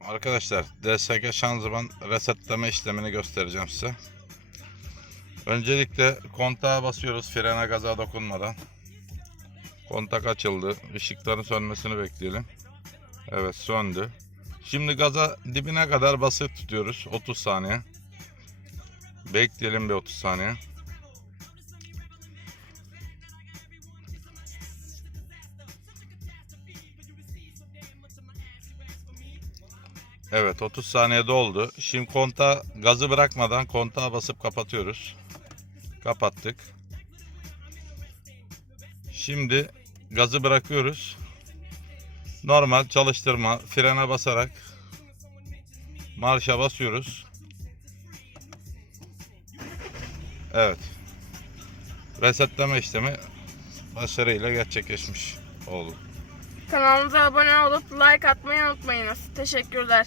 Arkadaşlar DSG şanzıman resetleme işlemini göstereceğim size. Öncelikle kontağa basıyoruz frene gaza dokunmadan. Kontak açıldı. Işıkların sönmesini bekleyelim. Evet söndü. Şimdi gaza dibine kadar basıp tutuyoruz 30 saniye. Bekleyelim bir 30 saniye. Evet 30 saniye doldu. Şimdi konta gazı bırakmadan kontağa basıp kapatıyoruz. Kapattık. Şimdi gazı bırakıyoruz. Normal çalıştırma frene basarak marşa basıyoruz. Evet. Resetleme işlemi başarıyla gerçekleşmiş oldu. Kanalımıza abone olup like atmayı unutmayınız. Teşekkürler.